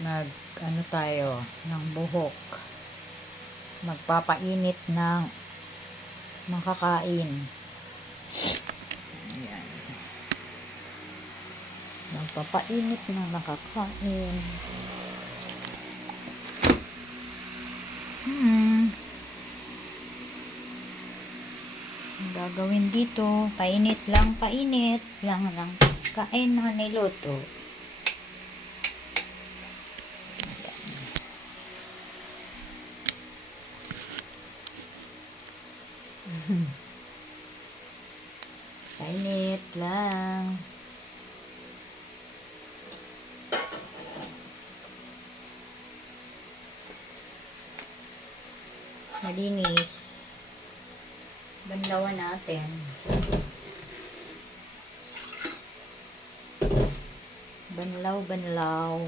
ano tayo ng buhok, magpapainit ng makakain. Ayan. Magpapainit ng makakain. Ang gagawin dito, painit lang ng kain na niluto. Painit lang. Malinis. Banlawan natin. Banlaw.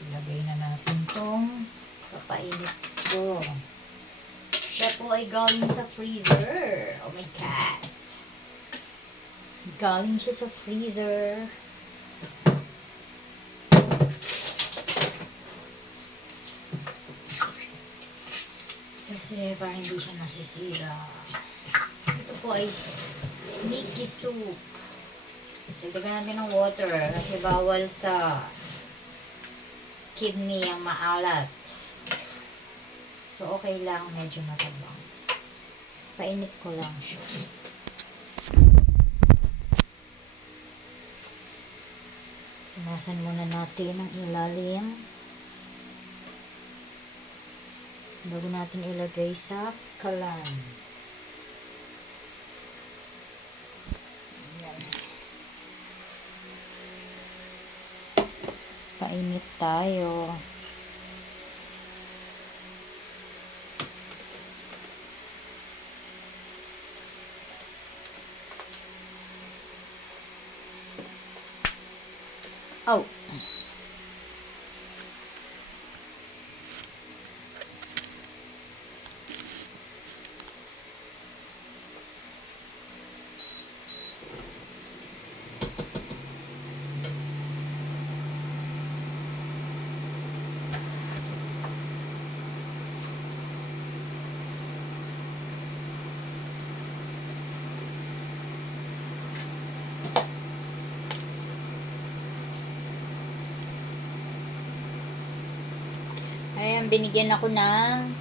Ilagay na natin tong papainit ko. Siya po ay galing sa freezer. Oh my God. Galing siya sa freezer. Kasi para hindi siya nasisira. Ito po ay Mickey soup. Dagdagan natin ng water kasi bawal sa kidney ang maalat. So okay lang, medyo matabang. Painit ko lang siya. Punasan muna natin ang ilalim bago natin ilagay sa kalan. Ayan. Painit tayo. Oh. Ayan, binigyan ako ng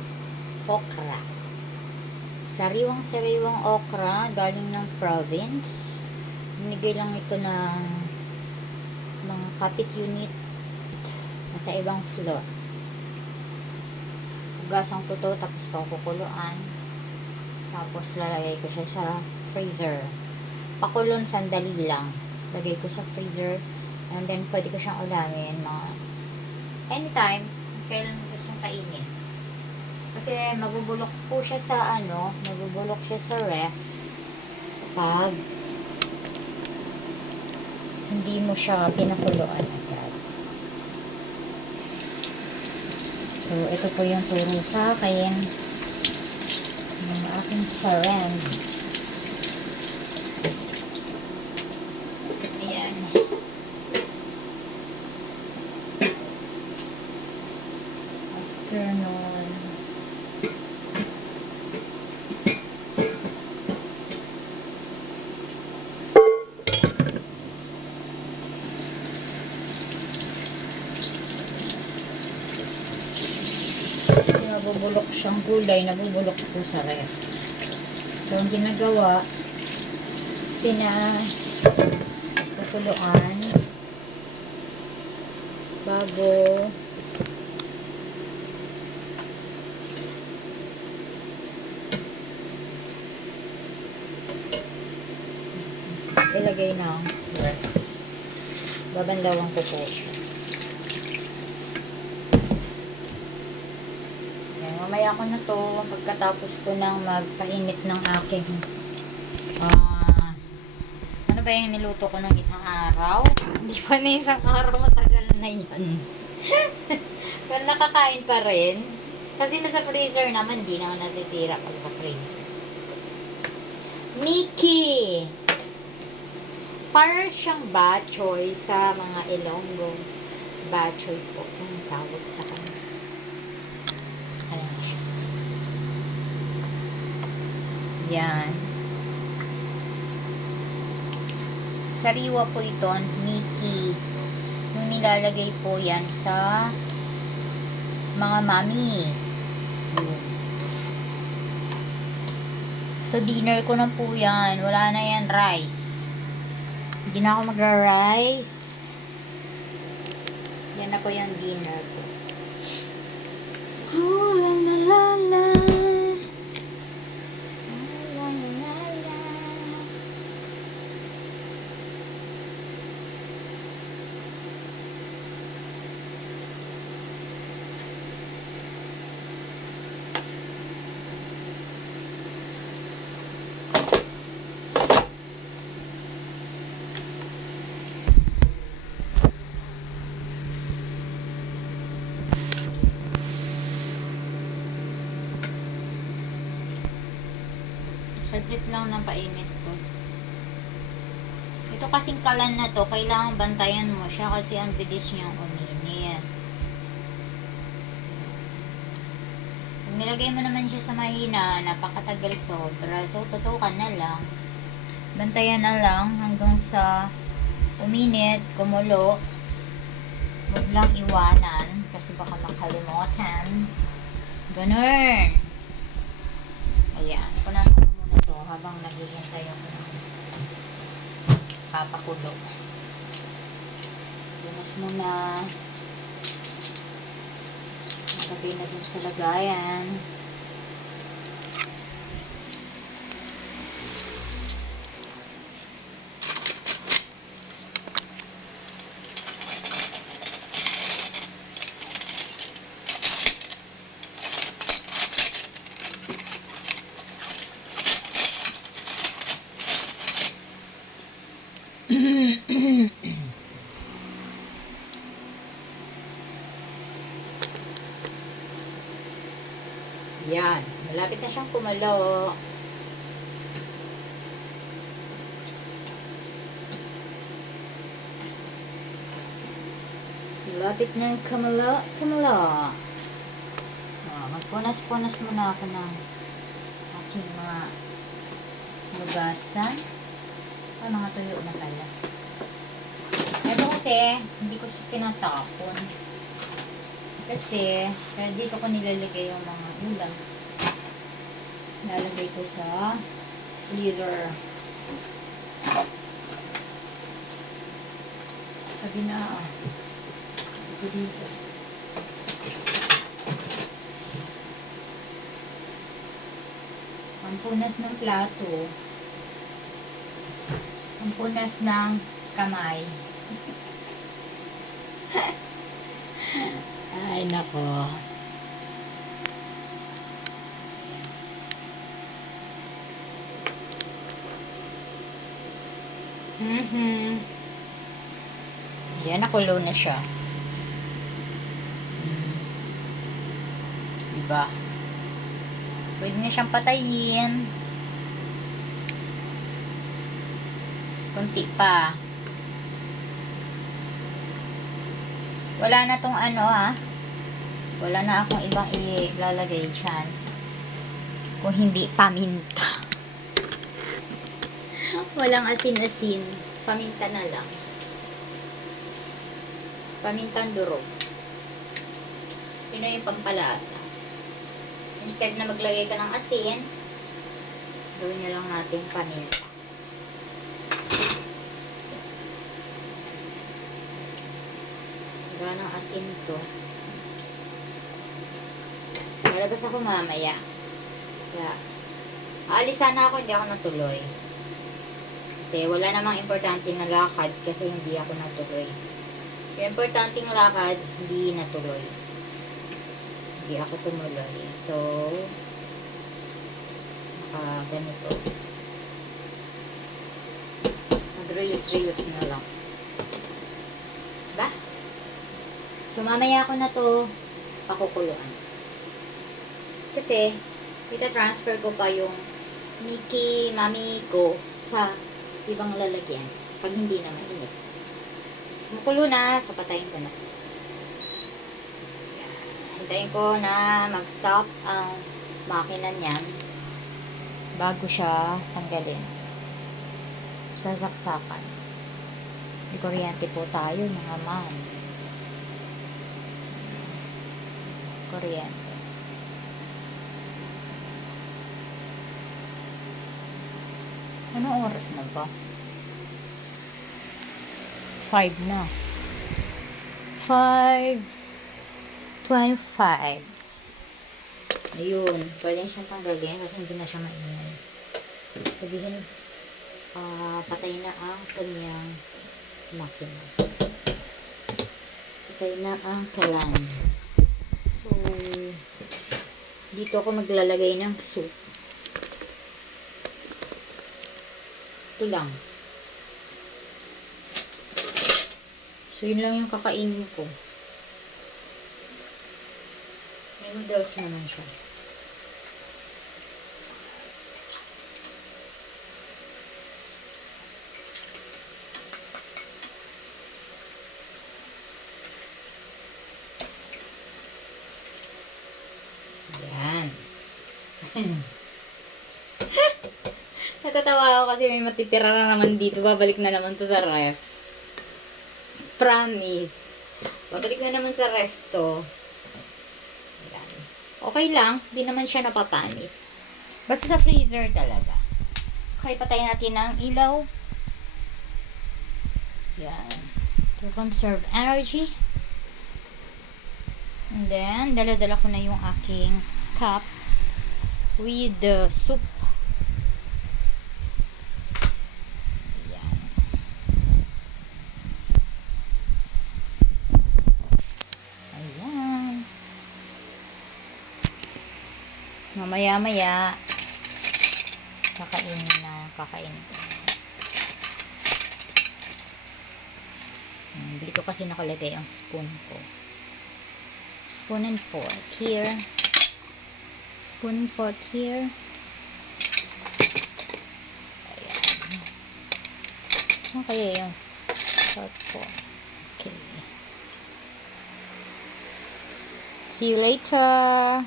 okra. Sariwang okra, galing ng province. Binigay lang ito ng mga kapit unit sa ibang floor. Hugasan ko to, tapos pakukuluan. Tapos lalagay ko siya sa freezer. Pakulon sandali lang. Lagay ko sa freezer. And then, pwede ko siyang ulamin mga anytime, kailan gustong kainin. Kasi mabubulok po siya sa mabubulok siya sa ref pag hindi mo siya pinakuluan agad. So, ito po yung turo sa akin ng aking friend. Ayan. After nun, nabubulok siyang gulay, nabubulok po sa ref. So, ang ginagawa, pinakukuluan bago ilagay ng ref. Babanlawan ko po siya. Mamaya ko na to pagkatapos ko nang magpainit ng aking ano ba yung niluto ko ng isang araw? Hindi pa na isang araw, matagal na yan. Pero nakakain pa rin. Kasi nasa freezer naman, di naman nasisira pag sa freezer. Nikki! Para siyang bachoy sa mga Ilonggo. Bachoy po yung tawag sa kanya. Ayan siya. Yan. Sariwa po ito, Nikki. Yung nilalagay po yan sa mga mami. Yun. So, dinner ko na po yan. Wala na yan, rice. Hindi na ako magra-rice. Yan na po yung dinner ko. Oh, la la la la. La la la la. Saglit lang ng painit to. Ito kasing kalan na to, kailangan bantayan mo siya kasi ang bilis niyang uminit. Pag nilagay mo naman siya sa mahina, napakatagal sobra. So, tutukan na lang. Bantayan na lang hanggang sa uminit, kumulo. Huwag lang iwanan kasi baka makalimutan. Ganun. Ayan. Punasan ko muna to habang naghihintay ako ng papakulo. Punas muna. Lagay na dun sa lagayan. Yan. Malapit na siyang kumalo. Malapit na yung kumalo. Magpunas-punas muna ako ng aking mga lugasan. Ay, mga tuyo na pala. Ito kasi, hindi ko siya tinatapon. Kasi, kaya dito ko nilalagay yung mga ulam. Nilalagay ko sa freezer. Sabi na, dito. Ang punas ng plato. Ang punas ng kamay. Ay, nako. Yan, nakulo na siya. Diba? Pwede na siyang patayin. Kunti pa. Wala na tong ano wala na akong ibang ilalagay dyan. Kung hindi paminta. Walang asin-asin. Paminta na lang. Pamintang durog. Yun na yung pampalasa. Instead na maglagay ka ng asin, gawin na lang natin paminta. Wala ng asin to. Lalabas ako mamaya. Kaya, aalis sana ako, hindi ako natuloy. Kasi wala namang importanteng na lakad kasi hindi ako natuloy. Yung importanteng lakad, hindi natuloy. Hindi ako tumuloy. So, ganito. Mag-reels na lang. Ba? So, mamaya ako na to pakukuluan. Kasi, ita-transfer ko pa yung Mickey Mami ko sa ibang lalagyan. Pag hindi na mainit. Makulo na, so patayin ko na. Yan. Hintayin ko na mag-stop ang makina niyan bago siya tanggalin. Sasaksakan. May kuryente po tayo, mga ma'am. Kuryente. Anong oras na ba? 5 na. 5:25. Ayun. Pwede siyang tanggalin kasi hindi na siya maingay. Sabihin, patay na ang kanyang makina. Patay na ang kalan. So, dito ako maglalagay ng soup. Ito lang. So, yun lang yung kakainin ko. May noodles naman siya. Yan. Natatawa ako kasi may matitira na naman dito. Babalik na naman to sa ref. Promise. Babalik na naman sa ref to. Yan. Okay lang. Di naman siya napapanis. Basta sa freezer talaga. Okay, patayin natin ang ilaw. Yan. To conserve energy. And then, dala-dala ko na yung aking cup with the soup. Yan. Ayan. Mamaya-maya, kakainin na, kakainin ko. Dito kasi nakalagay ang spoon ko. Spoon and fork here. Spoon and fork here. Ayan. Saan kaya yung fork ko? Okay. See you later.